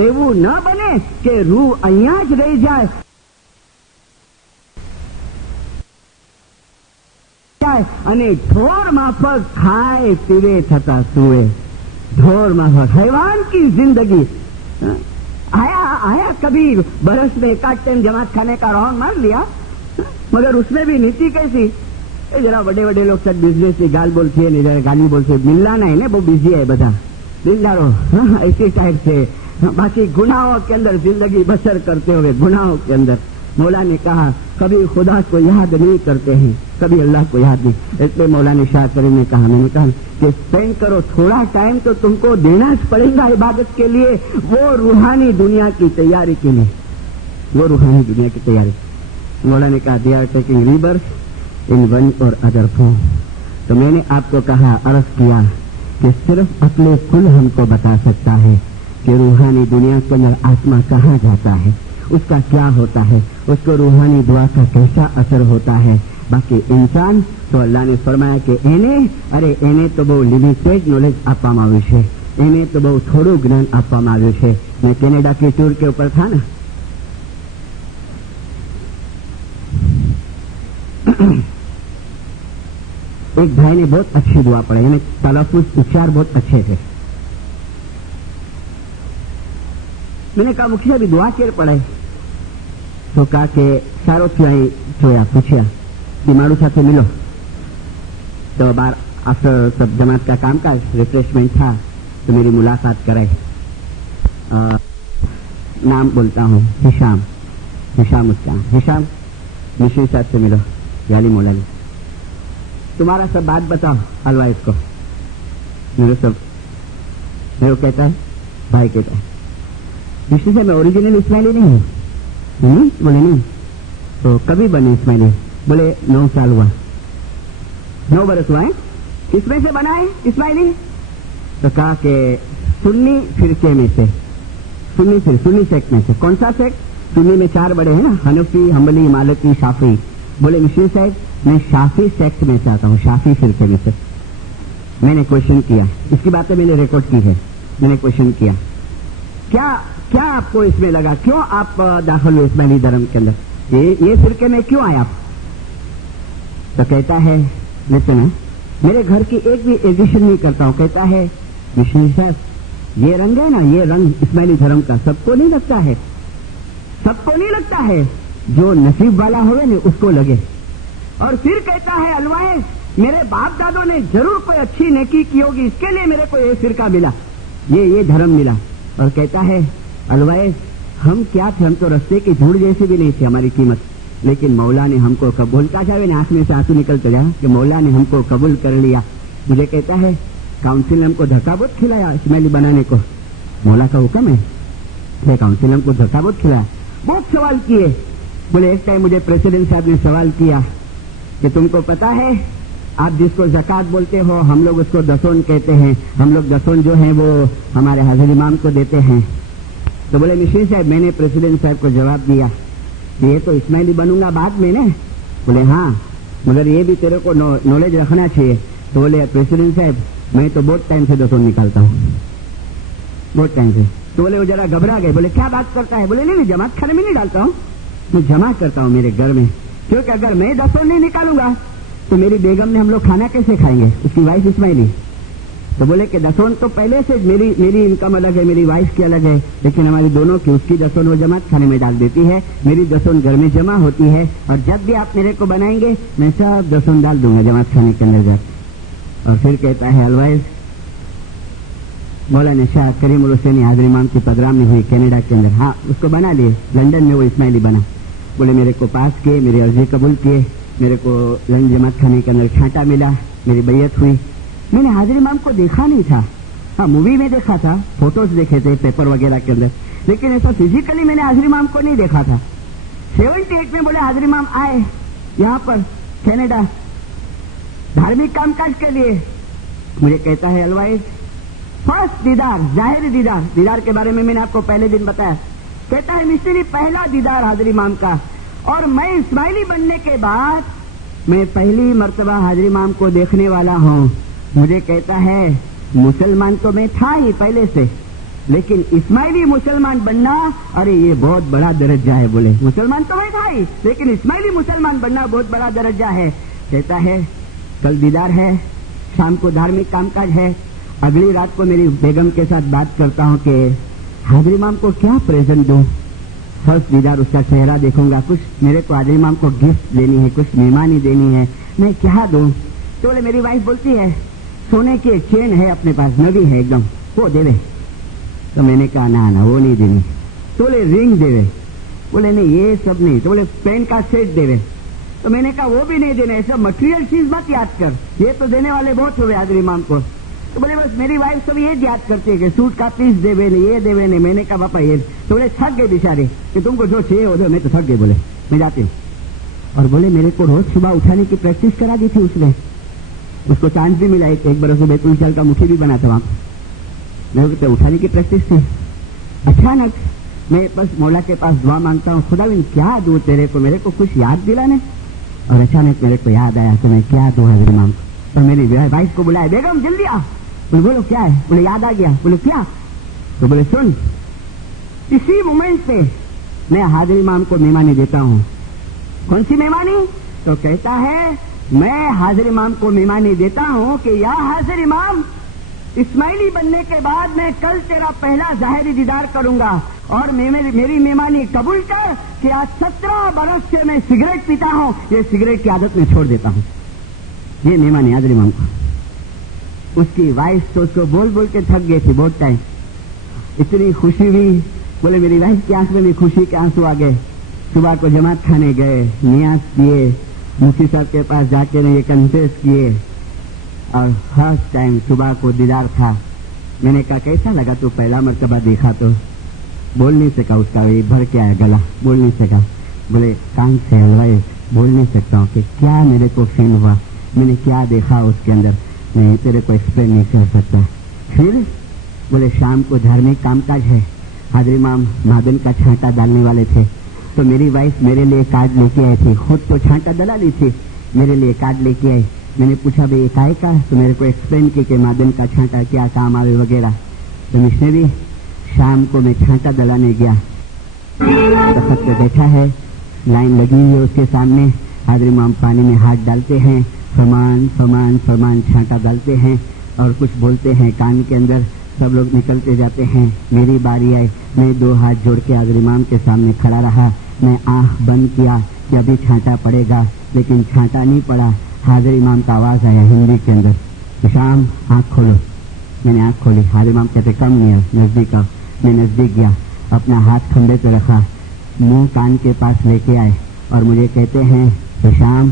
એવું ન બને કે રૂહ અહીંયા જ રહી જાય અને ઢોર माफक खाए पीवे थता सुए। ढोर माफक हैवान की जिंदगी। आया कभी बरस में एक आध टाइम जमात खाने का राउंड मार लिया, मगर उसमें भी नीति कैसी, जरा बड़े बड़े लोग सब बिजनेस की गाल बोलती है, जरा गाली बोलती है, मिलना नहीं ना, वो बिजी है बता दिलदारो, ऐसी टाइप से। बाकी गुनाहों के अंदर जिंदगी बसर करते हुए गुनाहों के अंदर। मौला ने कहा कभी खुदा को याद नहीं करते हैं, कभी अल्लाह को याद नहीं। इसलिए मौला ने शाह करीम ने कहा, मैंने कहा कि स्पेंड करो, थोड़ा टाइम तो तुमको देना पड़ेगा इबादत के लिए, वो रूहानी दुनिया की तैयारी के लिए, वो रूहानी दुनिया की तैयारी। मौला ने कहा they are taking rebirth in one or other form. तो मैंने आपको कहा, अर्ज किया कि सिर्फ अक्ल कुल हमको बता सकता है कि रूहानी दुनिया के अंदर आत्मा कहाँ जाता है, उसका क्या होता है, उसको रूहानी दुआ का कैसा असर होता है। बाकी इंसान तो अल्लाह ने फरमाया कि એને તો બહુ લિમિટેડ નોલેજ આપવામાં આવ્યું છે, એને તો બહુ થોડું જ્ઞાન આપવામાં આવ્યું છે। मैं कनाडा की टूर के ऊपर था ना, एक भाई ने बहुत अच्छी दुआ पढ़ाई, यानी तलफ़ुज़ उच्चार बहुत अच्छे थे। मैंने कहा मुखिया भी दुआ केर पढ़ाई, तो कहा कि सारो थी जोया पूछया कि मारू साथे मिलो। तो बार आफ्टर सब जमात का कामकाज रिफ्रेशमेंट था, तो मेरी मुलाकात कराई। नाम बोलता हूँ हिशाम उसका। हिशाम मिश्री साहब से मिलो, यानी मौला ने तुम्हारा सब बात बताओ अलवाइज को। मेरे को कहता है, भाई कहता है मिश्री से मैं ओरिजिनल इस्माइली नहीं हूँ। बोले नहीं, तो कभी बने इस्माइली? बोले 9 साल हुआ, 9 बरस हुआ है। किसमें से बना है इस्माइली? तो कहा कि सुन्नी फिरके में से, सुन्नी सेक्ट में से। कौन सा सेक्ट? सुन्नी में 4 बड़े हैं ना, हनफी, हम्बली, मालिकी, शाफी। बोले मिश्री साहब मैं शाफी सेक्ट में से आता हूँ, शाफी फिरके में से। मैंने क्वेश्चन किया, इसकी बातें मैंने रिकॉर्ड की है। मैंने क्वेश्चन किया क्या आपको इसमें लगा, क्यों आप दाखिल हुए इस्माइली धर्म के अंदर, ये फिरके में क्यों आए आप? तो कहता है लिसन, मेरे घर की एक भी एडिशन नहीं करता हूँ। कहता है मिश्री साहब ये रंग है ना, ये रंग इस्माइली धर्म का सबको नहीं लगता है, सबको नहीं लगता है, जो नसीब वाला होवे ना उसको लगे। और फिर कहता है अलवाइज मेरे बाप दादों ने जरूर कोई अच्छी नेकी की होगी, इसके लिए मेरे को ये फिरका मिला, ये धर्म मिला। और कहता है अलवाइज हम क्या थे, हम तो रस्ते की धूल जैसी भी नहीं थी हमारी कीमत, लेकिन मौला ने हमको कबूलता जावे ना, आंख में से आंसू निकलते जा कि मौला ने हमको कबूल कर लिया। मुझे कहता है काउंसिल ने हमको धक्का बहुत खिलाया इस्माइली बनाने को, मौला का हुक्म है, काउंसिल ने हमको धक्का बहुत खिलाया, बहुत सवाल किए। बोले एक टाइम मुझे प्रेसिडेंट साहब ने सवाल किया कि तुमको पता है आप जिसको ज़कात बोलते हो हम लोग उसको दसोन कहते हैं, हम लोग दसोन जो है वो हमारे हाजिर इमाम को देते हैं। तो बोले मिश्री साहब मैंने प्रेसिडेंट साहब को जवाब दिया ये तो इस्माइली बनूंगा बाद में ना। बोले हाँ मगर ये भी तेरे को नॉलेज रखना चाहिए। तो बोले प्रेसिडेंट साहब मैं तो बहुत टाइम से दसोन निकालता हूँ, बहुत टाइम से। तो बोले वो जरा घबरा गए, बोले क्या बात करता है? बोले नहीं जमात खाने में नहीं डालता हूँ, मैं जमा करता हूँ मेरे घर में, क्योंकि अगर मैं दसोन नहीं निकालूंगा तो मेरी बेगम ने हम लोग खाना कैसे खाएंगे, उसकी वाइफ इस्माइली। तो बोले कि दसोन तो पहले से मेरी इनकम अलग है, मेरी वाइफ की अलग है, लेकिन हमारी दोनों की, उसकी दसोन वो जमात खाने में डाल देती है, मेरी दसोन घर में जमा होती है, और जब भी आप मेरे को बनाएंगे मैं सब दसोन डाल दूंगा जमात खाने के अंदर जाकर। और फिर कहता है अलवाइज मौलाना शाह करीम हुसैनी हाजिर इमाम की प्रोग्राम में हुई कनाडा के अंदर, हाँ उसको बना लिए, लंदन में वो इस्माइली बना। बोले मेरे को पास किए, मेरी अर्जी कबूल किए, मेरे को लंदन जमात खाने के अंदर छांटा मिला, मेरी बैयत हुई। मैंने हाजिर इमाम को देखा नहीं था, हाँ मूवी में देखा था, फोटोज देखे थे पेपर वगैरह के अंदर, लेकिन ऐसा फिजिकली मैंने हाजिर इमाम को नहीं देखा था। 78 में बोले हाजिर इमाम आए यहाँ पर कनाडा धार्मिक कामकाज के लिए। मुझे कहता है अलवाइज फर्स्ट दीदार, जाहिर दीदार के बारे में मैंने आपको पहले दिन बताया। कहता है मिस्त्री पहला दीदार हाजिर इमाम का, और मैं इस्माइली बनने के बाद मैं पहली मर्तबा हाजिर इमाम को देखने वाला हूँ। मुझे कहता है मुसलमान तो मैं था ही पहले से, لیکن اسماعیلی مسلمان بننا ارے یہ بہت بڑا درجہ ہے. بولے مسلمان تو میں تھا ہی, لیکن اسماعیلی مسلمان بننا بہت بڑا درجہ ہے. کہتا ہے کل دیدار ہے, شام کو دھارمک کام کاج ہے. اگلی رات کو میری بیگم کے ساتھ بات کرتا ہوں کہ حاضر امام کو کیا پریزنٹ دوں. فرسٹ دیدار اس کا چہرہ دیکھوں گا, کچھ میرے کو حاضر امام کو گفٹ دینی ہے, کچھ مہمانی دینی ہے, میں کیا دوں. تو بولے میری وائف بولتی ہے سونے کی چین ہے اپنے پاس, نوی ہے ایک دم, وہ دے دے. تو میں نے کہا نا وہ نہیں دینی. تو بولے رنگ دے دے. بولے نہیں یہ سب نہیں. تو بولے پین کا سیٹ دے دے. تو میں نے کہا وہ بھی نہیں دینا, ایسا مٹیریل چیز مت یاد کر, یہ تو دینے والے بہت ہوئے حاضر امام کو. تو بولے بس میری وائف سب یہ یاد کرتی ہے کہ سوٹ کا پیس دے نہیں, یہ دے نہیں. میں نے کہا باپا یہ. تو بولے تھک گئے بیچارے کہ تم کو جو چاہیے ہو دو. میں تو تھک گئے, بولے میں جاتی ہوں. اور بولے میرے کو روز صبح اٹھانے کی پریکٹس کرا دی تھی اس نے. اس کو چانس بھی ملا, ایک برس میں بیت الجل کا مٹھی بھی بنا تھا وہاں. میں اٹھانے کی پریکٹس تھی. اچانک میں بس مولا کے پاس دعا مانگتا ہوں, خدا بن کیا دوں تیرے کو, میرے کو کچھ یاد دلانے. اور اچانک میرے کو یاد آیا کہ میں کیا دوں حضرت امام کو. تو میری وائف کو بلایا, بیگم جلدی آ. بولے بولو کیا ہے. بولے یاد آ گیا. بولے کیا. تو بولے سن, اسی مومنٹ پہ میں حاضر امام کو مہمانی دیتا ہوں. کون سی مہمانی. تو کہتا ہے میں حاضر امام کو مہمانی دیتا ہوں کہ یا حاضر امام, اسماعیلی بننے کے بعد میں کل تیرا پہلا ظاہری دیدار کروں گا, اور میری مہمانی قبول کر کہ آج 17 برس سے میں سگریٹ پیتا ہوں, یہ سگریٹ کی عادت میں چھوڑ دیتا ہوں. یہ مہمانی حاضر امام کو. اس کی وائف تو اس کو بول بول کے تھک گئی تھی بہت ٹائم. اتنی خوشی ہوئی. بولے میری وائف کی آنکھ میں بھی خوشی کے آنسو آ گئے. صبح کو جماعت کھانے گئے, نیاز کیے, مفتی صاحب کے پاس جا کے یہ کنفیس کیے, اور فرسٹ ٹائم صبح کو دیدار تھا. میں نے کہا کیسا لگا تو پہلا مرتبہ دیکھا. تو بول نہیں سکا, اس کا یہ بھر کے آیا گلا, بول نہیں سکا. بولے کان سے ہلوائے, بول نہیں سکتا ہوں کہ کیا میرے کو فیل ہوا, میں نے کیا دیکھا اس کے اندر, میں تیرے کو ایکسپلین نہیں کر سکتا. پھر بولے شام کو دھارمک کام کاج ہے. حاضر امام معدن کا چھانٹا ڈالنے والے تھے, تو میری وائف میرے لیے کارڈ لے کے آئی تھی. خود تو چھانٹا ڈلا لی تھی, میرے لیے کارڈ لے کے آئی. میں نے پوچھا بھائی یہ کائے کا, تو میرے کو ایکسپلین کی کہ معدن کا چھانٹا کیا کام آئے وغیرہ. تو مشنری شام کو میں چھانٹا ڈلانے گیا, تخت پہ بیٹھا ہے, لائن لگی ہوئی ہے اس کے سامنے. حاضر امام پانی میں ہاتھ ڈالتے ہیں, فرمان فرمان فرمان چھانٹا ڈالتے ہیں, اور کچھ بولتے ہیں کان کے اندر. سب لوگ نکلتے جاتے ہیں. میری باری آئی, میں 2 ہاتھ جوڑ کے حاضر امام کے سامنے کھڑا رہا. میں آنکھ بند کیا کہ ابھی چھانٹا پڑے گا, لیکن چھانٹا نہیں پڑا. حاضر امام کا آواز آیا ہندی کے اندر, شام آنکھ کھولو. میں نے آنکھ کھولی. حاضر امام کہتے کم نہیں ہے, نزدیک آؤ. میں نزدیک گیا, اپنا ہاتھ کھمبے پہ رکھا, منہ کان کے پاس لے کے آئے, اور مجھے کہتے ہیں شام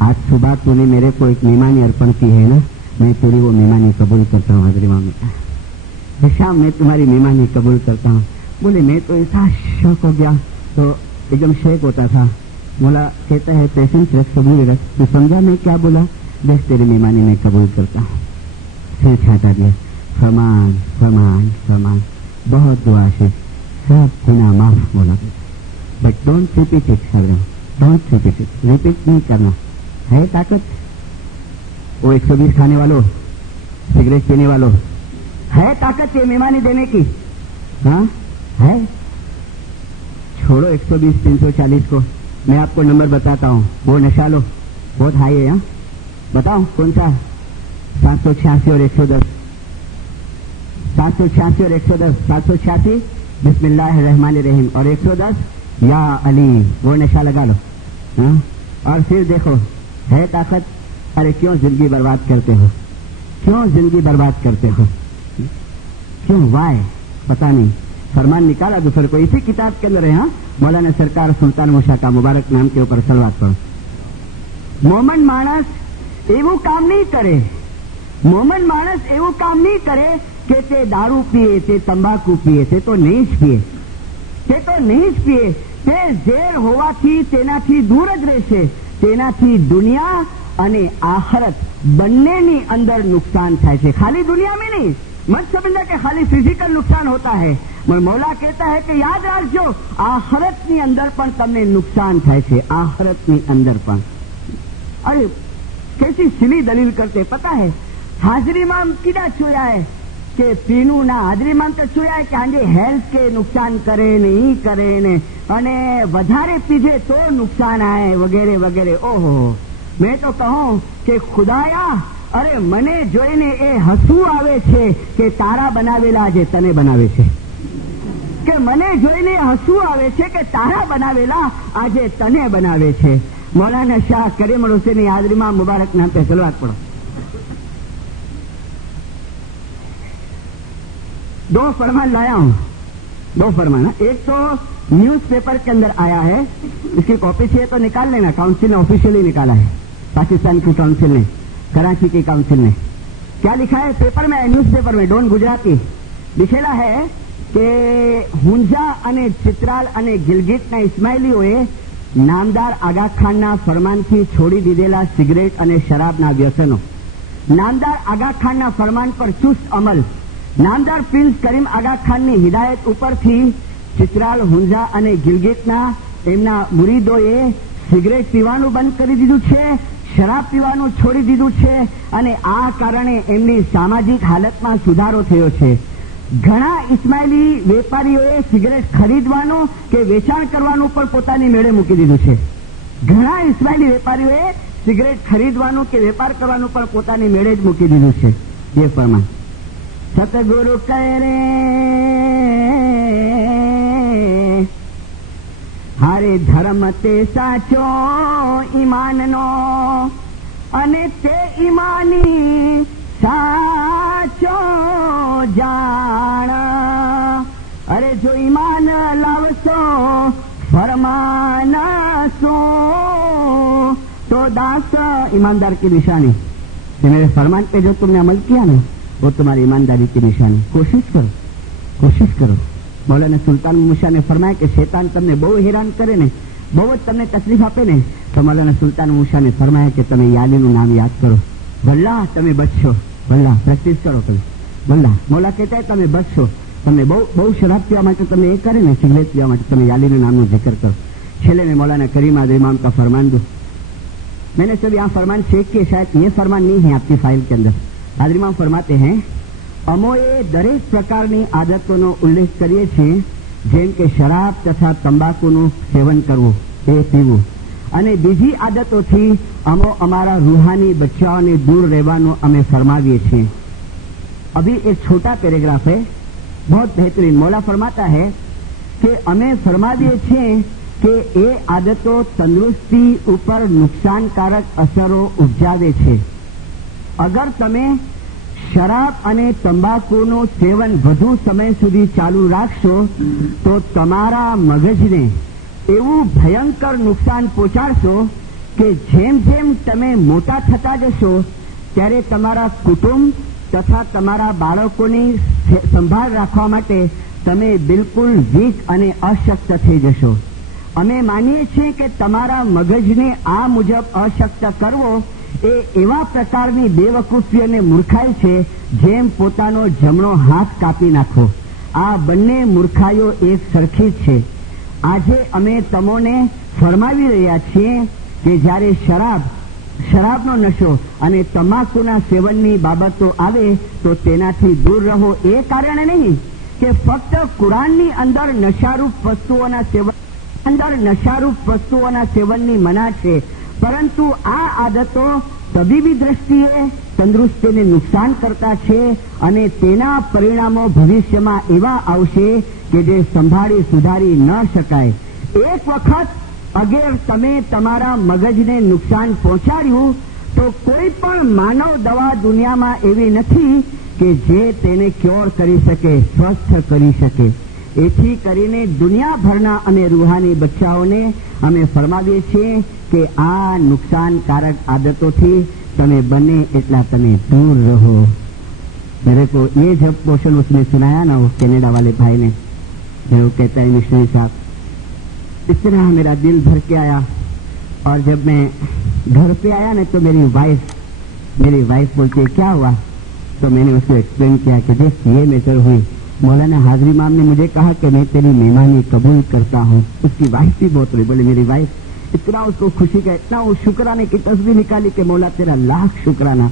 آج صبح تو نے میرے کو ایک مہمانی ارپن کی ہے نا, میں تیری وہ مہمانی قبول کرتا ہوں. حاضر امام نے کہا شام میں تمہاری مہمانی قبول کرتا ہوں. بولے میں تو ایسا شوق ہو گیا, تو ایک دم شیک ہوتا تھا. مولا کہتا ہے پیشنس رکھ, صبر رکھ. تو سمجھا میں کیا بولا, بس تیری مہمانی میں قبول کرتا ہوں. پھر چھاٹا دیا, فرمان فرمان فرمان, بہت دعا سے سب گناہ معاف. بولا but don't repeat it, don't repeat it, repeat نہیں کرنا. ہے طاقت وہ 120 کھانے والوں, سگریٹ پینے والوں, ہے طاقت یہ مہمانی دینے کی. ہاں ہے. چھوڑو 120 340 کو, میں آپ کو نمبر بتاتا ہوں. وہ نشا لو, بہت ہائی ہے. ہاں بتاؤ کون سا. 786 اور 110. 786 اور 110. 786 بسم اللہ الرحمن الرحیم, اور 110 یا علی. وہ نشا لگا لو. ہاں اور پھر دیکھو ہے طاقت. ارے کیوں زندگی برباد کرتے ہو, کیوں زندگی برباد کرتے ہو, کیوں, وائے پتہ نہیں. فرمان نکالا دوسرے کو, اسی کتاب کے اندر ہے. ہاں مولانا سرکار سلطان موشا کا مبارک نام کے اوپر صلوات پڑھو. مومن مانس ایوو کام نہیں کرے, مومن مانس ایوو کام نہیں کرے کہ تے دارو پیے, تے تمباکو پیے, تے تو نیش پیے, تے تو نیش پیے, تے زیر ہوا تھی તેનાથી દૂર જ રહેશે. તેનાથી દુનિયા અને આખરત બંનેની અંદર નુકસાન થાય છે, ખાલી દુનિયા में नहीं. मत समझना कि खाली फिजिकल नुकसान होता है. मौला कहता है कि याद રાખજો આખરતની અંદર પણ તમને નુકસાન થાય છે, આખરતની અંદર પણ. अरे कैसी सिली दलील करते, पता है हाजिर इमाम किदा चोया है કે પીણુંના હાજરીમાં તો જોયા કે આજે હેલ્થ કે નુકસાન કરે ને ઈ કરે ને અને વધારે પીજે તો નુકસાન આય વગેરે વગેરે. ઓહો, મેં તો કહું કે ખુદાયા, અરે મને જોઈને એ હસવું આવે છે કે તારા બનાવેલા આજે તને બનાવે છે, કે મને જોઈને હસવું આવે છે કે તારા બનાવેલા આજે તને બનાવે છે. मौलाना शाह करीमुल हुसैनी हाजरीमा मुबारक नाम पे सलवात पढ़ो. 2 फरमान लाया हूं, 2 फरमान. एक तो न्यूज पेपर के अंदर आया है, इसकी कॉपी चाहिए तो निकाल लेना. काउंसिल ने ऑफिशियली निकाला है, पाकिस्तान की काउंसिल ने, कराची की काउंसिल ने. क्या लिखा है पेपर में, न्यूज पेपर में, डॉन गुजराती लिखेला है કે હુંઝા અને ચિત્રાલ અને ગિલગિટના ઇસ્માઇલીઓએ નામદાર આગા ખાનના ફરમાનથી છોડી દીધેલા સિગરેટ અને શરાબના વ્યસનો. નામદાર આગા ખાનના ફરમાન પર ચુસ્ત અમલ. નામદાર પ્રિન્સ કરીમ આગા ખાનની હિદાયત ઉપરથી ચિત્રાલ, હુંઝા અને ગિલગિટના એમના મુરીદોએ સિગરેટ પીવાનું બંધ કરી દીધું છે, શરાબ પીવાનું છોડી દીધું છે અને આ કારણે એમની સામાજિક હાલતમાં સુધારો થયો છે. ઘણા ઇસ્માઇલી વેપારીઓએ સિગરેટ ખરીદવાનું કે વેચાણ કરવાનું પણ પોતાની મેળે મૂકી દીધું છે. ઘણા ઇસ્માઇલી વેપારીઓએ સિગરેટ ખરીદવાનું કે વેપાર કરવાનું પણ પોતાની મેળે જ મૂકી દીધું છે. એ ફરમાન સતગુરુ કહે રે હારે ધર્મ તે સાચો ઈમાનનો અને તે ઈમાની સાચો જાણ. અરે જો ઈમાન લાવશો फरमान सो तो दास ईमानदार की निशानी. मेरे फरमान पे जो तुमने अमल किया ना वो तुम्हारी ईमानदारी की निशानी. कोशिश करो, कोशिश करो. मौलाना सुल्तान मूसा ने फरमाया कि शैतान તમને બહુ હેરાન કરે ને, બહુ જ તમને તકલીફ આપે ને, તો મૌલાના સુલ્તાન મૂસા ને ફરમાયા કે તમે યાલીનું નામ યાદ કરો. ભલ્લા તમે બચશો, ભલ્લા પ્રેક્ટિસ કરો તમે. ભલ્લા મૌલા કહેતા है તમે બચશો. તમને બહુ શરાબ પીવા માટે તમે એ કરે ને, સિગરેટ પીવા માટે તમે यालीનું નામનું जिक्र करो. छेले में मौलाना करीम आद इमाम का फरमान दो. मैंने सब यहाँ फरमान चेक किए, शायद ये फरमान नहीं है आपकी फाइल के अंदर. आद इमाम फरमाते हैं अमोए दरेक प्रकारनी आदतोनो उल्लेख करिए छीए, जेम के शराब तथा तंबाकूનું સેવન કરવું, એ પીવું, અને બીજી આદતોથી અમો અમારા રૂહાની બચ્ચાઓને દૂર રહેવાનું અમે ફરમાવીએ છીએ. अभी एक छोटा पैराग्राफ है, बहुत बेहतरीन. मौला फरमाता है कि અમે ફરમાવીએ છીએ કે એ આદતો તંદુરસ્તી ઉપર નુકસાનકારક અસરો ઉપજાવે છે. અગર તમે શરાબ અને તંબાકુનું સેવન વધુ સમય સુધી ચાલુ રાખશો તો તમારા મગજને એવું ભયંકર નુકસાન પહોંચાડશો કે જેમ જેમ તમે મોટા થતા જશો ત્યારે તમારા કુટુંબ તથા તમારા બાળકોની સંભાળ રાખવા માટે તમે બિલકુલ વીક અને અશક્ત થઈ જશો. અમે માનીએ છીએ કે તમારા મગજને આ મુજબ અશક્ત કરવો એ એવા પ્રકારની બેવકૂફી અને મૂર્ખાઈ છે જેમ પોતાનો જમણો હાથ કાપી નાખો. આ બંને મૂર્ખાઈઓ એક સરખી જ છે. આજે અમે તમોને ફરમાવી રહ્યા છીએ કે જ્યારે શરાબનો નશો અને તમાકુના સેવનની બાબતો આવે તો તેનાથી દૂર રહો. એ કારણે નહીં કે ફક્ત કુરાનની અંદર નશારૂપ વસ્તુઓના સેવનની મના છે, પરંતુ આ આદતો તબીબી દ્રષ્ટિએ તંદુરસ્તીને નુકસાન કરતા છે અને તેના પરિણામો ભવિષ્યમાં એવા આવશે કે જે સંભાળી સુધારી ન શકાય. એક વખત અગર તમે તમારા મગજને નુકસાન પહોંચાડ્યું તો કોઈ પણ માનવ દવા દુનિયામાં એવી નથી કે જે તેને ક્યોર કરી શકે, સ્વસ્થ કરી શકે. એથી કરીને દુનિયાભરના અમે રૂહાની બચ્ચાઓને અમે ફરમાવીએ છીએ કે આ नुकसानकारक आदतों तमे बने एटला तमे दूर रहो. मेरे को ये जब पोषण उसने सुनाया ना, वो कनाडा वाले भाई ने, जो कहता है मिशनरी साहब, इस तरह मेरा दिल भर के आया. और जब मैं घर पे आया ना तो मेरी वाइफ बोलती है क्या हुआ, तो मैंने उसको एक्सप्लेन किया कि देख ये मैटर हुई, मौलाना हाजरी इमाम ने मुझे कहा कि मैं तेरी मेहमानी कबूल करता हूँ. उसकी वाइफ भी बहुत रोई. बोले मेरी वाइफ इतना उसको खुशी का, इतना वो शुक्राने की तस्वीर निकाली कि मौला तेरा लाख शुक्राना.